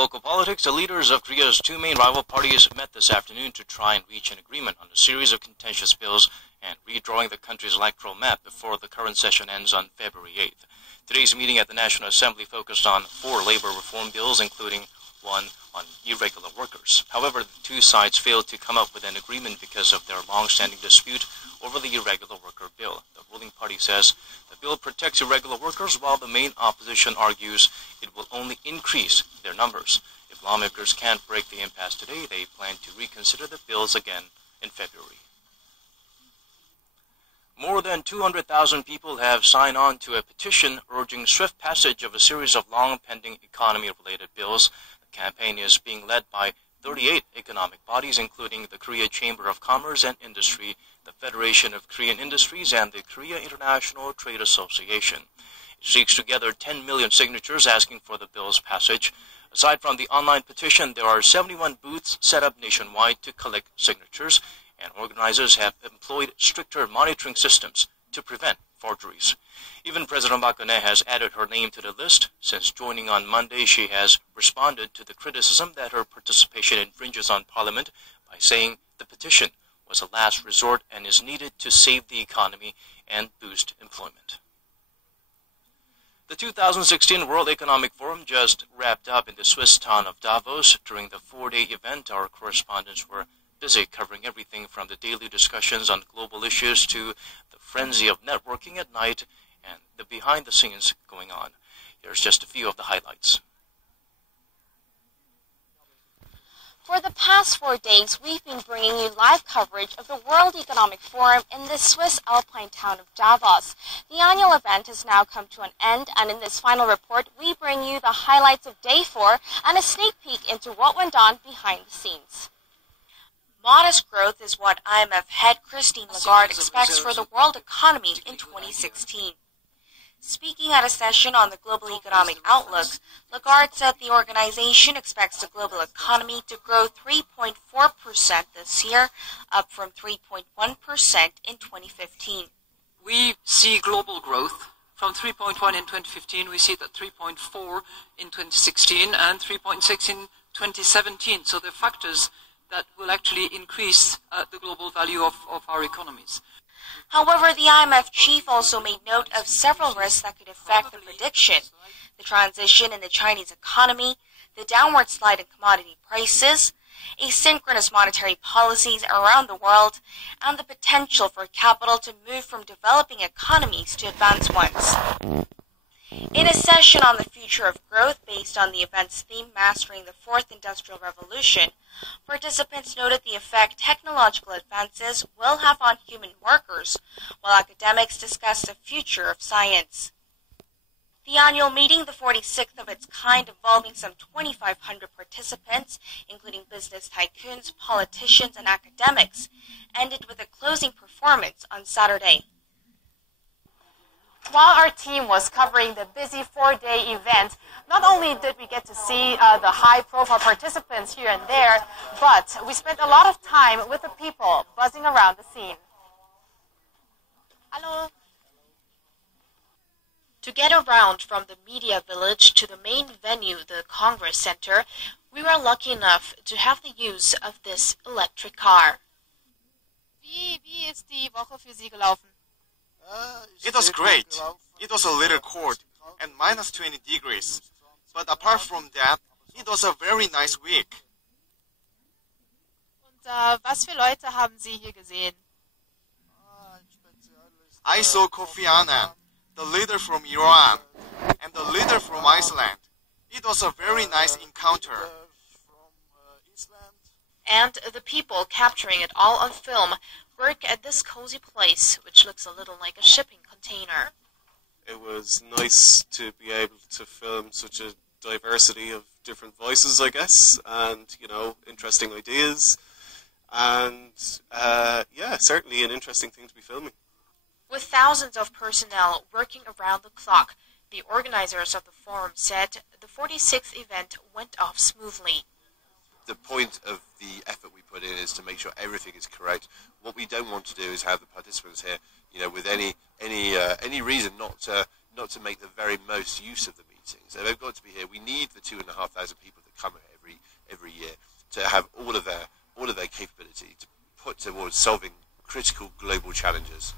Local politics, the leaders of Korea's two main rival parties met this afternoon to try and reach an agreement on a series of contentious bills and redrawing the country's electoral map before the current session ends on February 8th. Today's meeting at the National Assembly focused on 4 labor reform bills, including one on irregular workers. However, the two sides failed to come up with an agreement because of their long-standing dispute over the irregular worker bill. The ruling party says the bill protects irregular workers, while the main opposition argues it will only increase their numbers. If lawmakers can't break the impasse today, they plan to reconsider the bills again in February. More than 200,000 people have signed on to a petition urging swift passage of a series of long-pending economy-related bills. The campaign is being led by 38 economic bodies, including the Korea Chamber of Commerce and Industry, the Federation of Korean Industries, and the Korea International Trade Association. It seeks to gather 10 million signatures asking for the bill's passage. Aside from the online petition, there are 71 booths set up nationwide to collect signatures, and organizers have employed stricter monitoring systems to prevent forgeries. Even President Park Geun-hye has added her name to the list. Since joining on Monday, she has responded to the criticism that her participation infringes on Parliament by saying the petition was a last resort and is needed to save the economy and boost employment. The 2016 World Economic Forum just wrapped up in the Swiss town of Davos. During the 4-day event, our correspondents were busy covering everything from the daily discussions on global issues to the frenzy of networking at night and the behind-the-scenes going on. Here's just a few of the highlights. For the past 4 days, we've been bringing you live coverage of the World Economic Forum in the Swiss alpine town of Davos. The annual event has now come to an end, and in this final report, we bring you the highlights of Day 4 and a sneak peek into what went on behind the scenes. Modest growth is what IMF head Christine Lagarde expects for the world economy in 2016. Speaking at a session on the global economic outlook, Lagarde said the organization expects the global economy to grow 3.4% this year, up from 3.1% in 2015. We see global growth. From 3.1 in 2015, we see that 3.4 in 2016 and 3.6 in 2017. So the factors that will actually increase the global value of our economies. However, the IMF chief also made note of several risks that could affect the prediction: the transition in the Chinese economy, the downward slide in commodity prices, asynchronous monetary policies around the world, and the potential for capital to move from developing economies to advanced ones. In a session on the future of growth based on the event's theme, Mastering the Fourth Industrial Revolution, participants noted the effect technological advances will have on human workers, while academics discussed the future of science. The annual meeting, the 46th of its kind, involving some 2,500 participants, including business tycoons, politicians, and academics, ended with a closing performance on Saturday. While our team was covering the busy 4-day event, not only did we get to see the high-profile participants here and there, but we spent a lot of time with the people buzzing around the scene. Hello. To get around from the media village to the main venue, the Congress Center, we were lucky enough to have the use of this electric car. Wie ist die Woche für Sie gelaufen? It was great. It was a little cold and minus 20 degrees. But apart from that, it was a very nice week. Und was für Leute haben Sie hier gesehen? I saw Kofi Annan, the leader from Iran, and the leader from Iceland. It was a very nice encounter. And the people capturing it all on film work at this cozy place, which looks a little like a shipping container. It was nice to be able to film such a diversity of different voices, I guess, and, you know, interesting ideas. And, yeah, certainly an interesting thing to be filming. With thousands of personnel working around the clock, the organizers of the forum said the 46th event went off smoothly. The point of the effort we put in is to make sure everything is correct. What we don't want to do is have the participants here, you know, with any reason not to make the very most use of the meetings. So they've got to be here. We need the 2,500 people that come solving critical global challenges.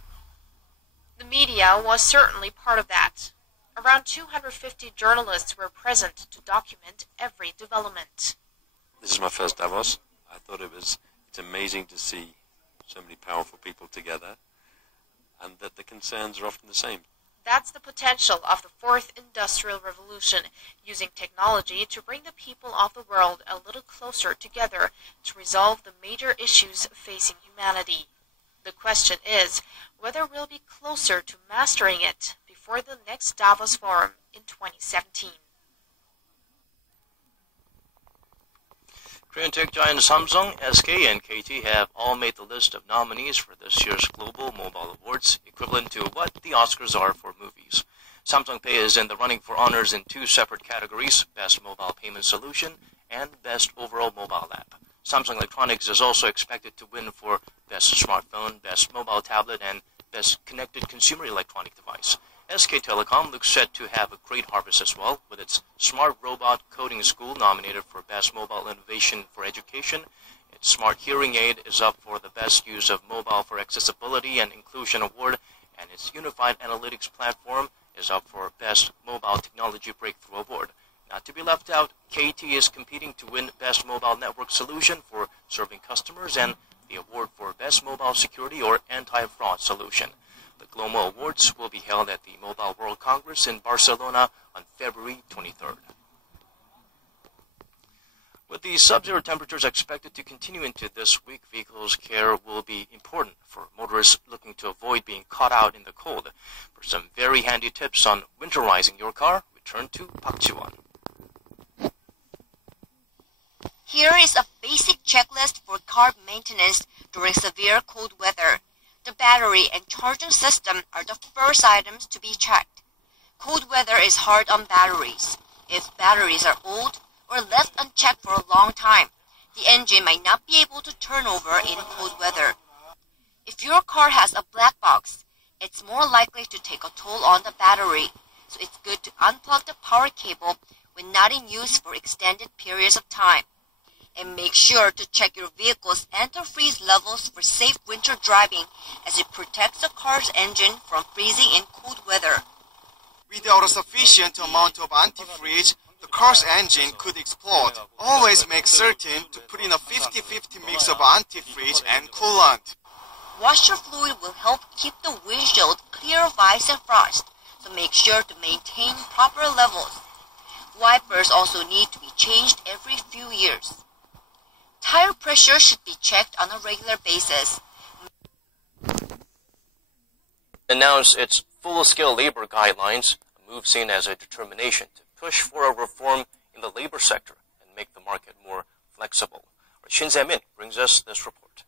The media was certainly part of that. Around 250 journalists were present to document every development. This is my first Davos. I thought it's amazing to see so many powerful people together, and that the concerns are often the same. That's the potential of the fourth industrial revolution, using technology to bring the people of the world a little closer together to resolve the major issues facing humanity. The question is whether we'll be closer to mastering it before the next Davos Forum in 2017. Korean tech giant Samsung, SK, and KT have all made the list of nominees for this year's Global Mobile Awards, equivalent to what the Oscars are for movies. Samsung Pay is in the running for honors in two separate categories, Best Mobile Payment Solution and Best Overall Mobile App. Samsung Electronics is also expected to win for Best Smartphone, Best Mobile Tablet, and Best Connected Consumer Electronic Device. SK Telecom looks set to have a great harvest as well, with its Smart Robot Coding School nominated for Best Mobile Innovation for Education. Its Smart Hearing Aid is up for the Best Use of Mobile for Accessibility and Inclusion Award, and its Unified Analytics Platform is up for Best Mobile Technology Breakthrough Award. Not to be left out, KT is competing to win Best Mobile Network Solution for serving customers and the award for Best Mobile Security or Anti-Fraud Solution. The Global Awards will be held at the Mobile World Congress in Barcelona on February 23rd. With the sub-zero temperatures expected to continue into this week, vehicles care will be important for motorists looking to avoid being caught out in the cold. For some very handy tips on winterizing your car, return to Park Ji-won. Here is a basic checklist for car maintenance during severe cold weather. The battery and charging system are the first items to be checked. Cold weather is hard on batteries. If batteries are old or left unchecked for a long time, the engine might not be able to turn over in cold weather. If your car has a black box, it's more likely to take a toll on the battery, so it's good to unplug the power cable when not in use for extended periods of time. And make sure to check your vehicle's antifreeze levels for safe winter driving, as it protects the car's engine from freezing in cold weather. Without a sufficient amount of antifreeze, the car's engine could explode. Always make certain to put in a 50-50 mix of antifreeze and coolant. Washer fluid will help keep the windshield clear of ice and frost, so make sure to maintain proper levels. Wipers also need to be changed every few years. Tire pressure should be checked on a regular basis. Announced its full-scale labor guidelines, a move seen as a determination to push for a reform in the labor sector and make the market more flexible. Shin Se-min brings us this report.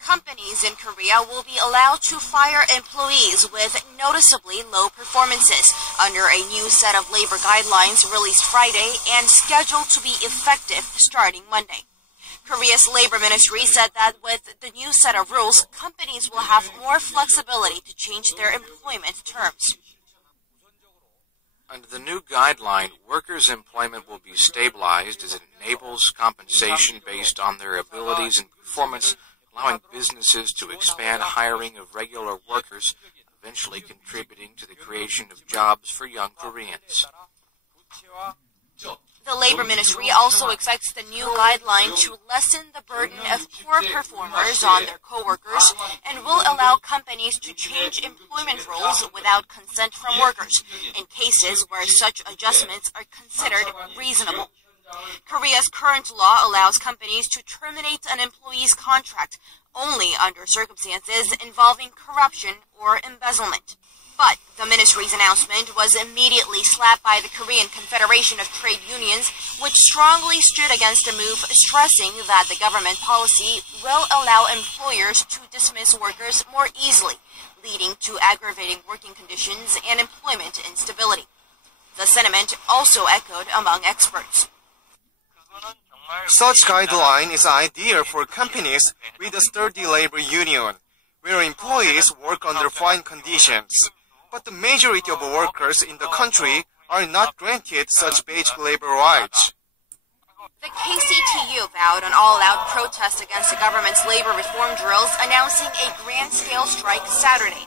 Companies in Korea will be allowed to fire employees with noticeably low performances under a new set of labor guidelines released Friday and scheduled to be effective starting Monday. Korea's labor ministry said that with the new set of rules, companies will have more flexibility to change their employment terms. Under the new guideline, workers' employment will be stabilized as it enables compensation based on their abilities and performance, allowing businesses to expand hiring of regular workers, eventually contributing to the creation of jobs for young Koreans. The Labor Ministry also expects the new guideline to lessen the burden of poor performers on their co-workers and will allow companies to change employment roles without consent from workers in cases where such adjustments are considered reasonable. Korea's current law allows companies to terminate an employee's contract only under circumstances involving corruption or embezzlement. But the ministry's announcement was immediately slapped by the Korean Confederation of Trade Unions, which strongly stood against the move, stressing that the government policy will allow employers to dismiss workers more easily, leading to aggravating working conditions and employment instability. The sentiment also echoed among experts. Such guideline is ideal for companies with a sturdy labor union, where employees work under fine conditions. But the majority of workers in the country are not granted such basic labor rights. The The KCTU vowed an all-out protest against the government's labor reform drills, announcing a grand-scale strike Saturday.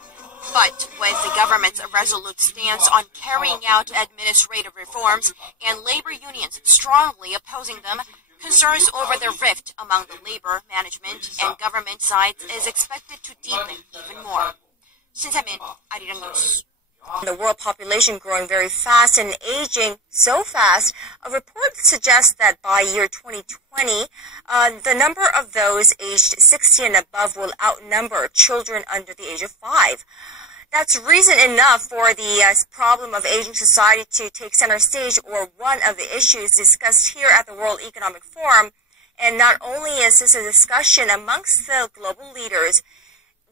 But with the government's resolute stance on carrying out administrative reforms and labor unions strongly opposing them, concerns over the rift among the labor, management, and government sides is expected to deepen even more. Shin Se-min, Arirang News. The world population growing very fast and aging so fast, a report suggests that by year 2020, the number of those aged 60 and above will outnumber children under the age of 5. That's reason enough for the problem of aging society to take center stage, or one of the issues discussed here at the World Economic Forum. And not only is this a discussion amongst the global leaders,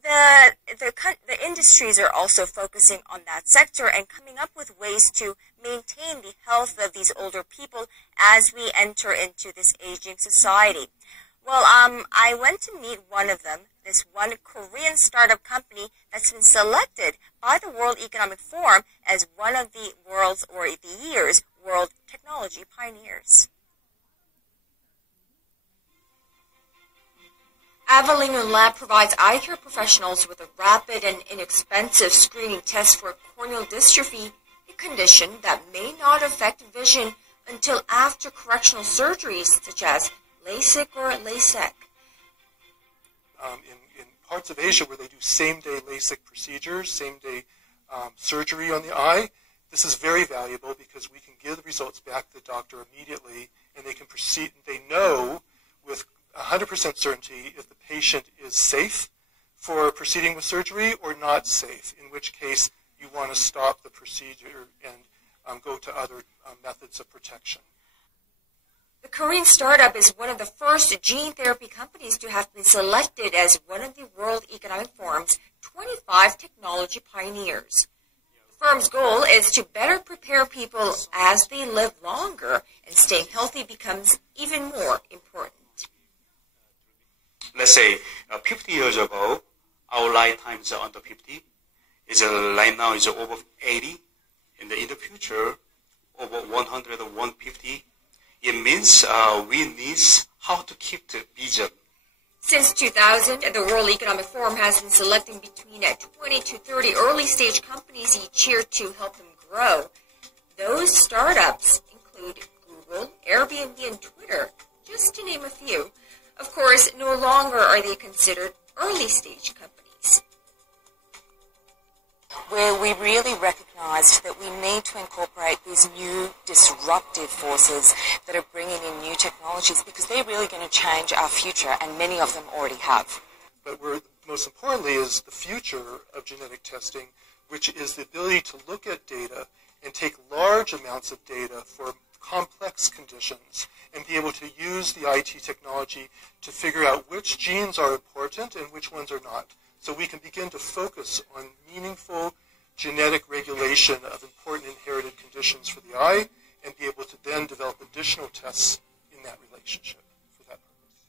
the industries are also focusing on that sector and coming up with ways to maintain the health of these older people as we enter into this aging society. Well, I went to meet one of them, this one Korean startup company that's been selected by the World Economic Forum as one of the world's, or the year's, world technology pioneers. Avellino Lab provides eye care professionals with a rapid and inexpensive screening test for corneal dystrophy, a condition that may not affect vision until after correctional surgeries such as LASIK or LASIK. In parts of Asia where they do same-day LASIK procedures, same-day surgery on the eye, this is very valuable because we can give the results back to the doctor immediately, and they can proceed. They know with 100% certainty if the patient is safe for proceeding with surgery or not safe, in which case you want to stop the procedure and go to other methods of protection. The Korean startup is one of the first gene therapy companies to have been selected as one of the World Economic Forum's 25 technology pioneers. The firm's goal is to better prepare people as they live longer, and staying healthy becomes even more important. Let's say 50 years ago, our lifetime is under 50. Right now is over 80. And in the future, over 100 or 150. It means we need how to keep the vision. Since 2000, the World Economic Forum has been selecting between 20 to 30 early-stage companies each year to help them grow. Those startups include Google, Airbnb, and Twitter, just to name a few. Of course, no longer are they considered early-stage companies. Where we really recognized that we need to incorporate these new disruptive forces that are bringing in new technologies, because they're really going to change our future, and many of them already have. But most importantly is the future of genetic testing, which is the ability to look at data and take large amounts of data for complex conditions and be able to use the IT technology to figure out which genes are important and which ones are not. So we can begin to focus on meaningful genetic regulation of important inherited conditions for the eye and be able to then develop additional tests in that relationship for that purpose.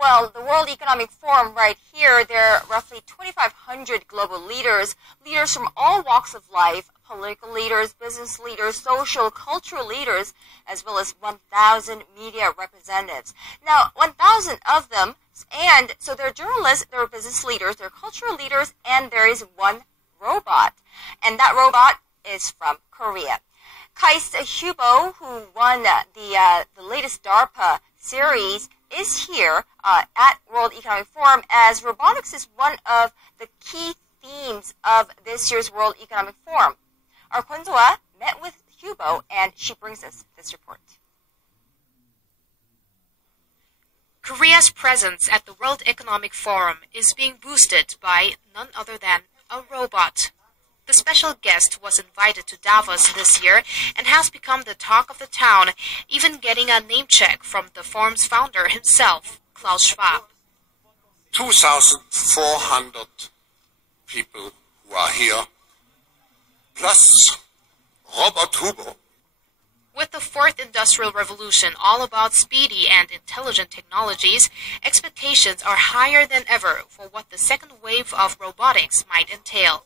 Well, the World Economic Forum right here, there are roughly 2,500 global leaders from all walks of life, political leaders, business leaders, social, cultural leaders, as well as 1,000 media representatives. Now, 1,000 of them, and so there are journalists, there are business leaders, there are cultural leaders, and there is one robot. And that robot is from Korea. Kaist Hubo, who won the latest DARPA series, is here at World Economic Forum, as robotics is one of the key themes of this year's World Economic Forum. Our Kwon So-ah met with Hubo, and she brings us this report. Korea's presence at the World Economic Forum is being boosted by none other than a robot. The special guest was invited to Davos this year and has become the talk of the town, even getting a name check from the forum's founder himself, Klaus Schwab. 2,400 people who are here, plus Robot Hubo. With the fourth industrial revolution all about speedy and intelligent technologies, expectations are higher than ever for what the second wave of robotics might entail.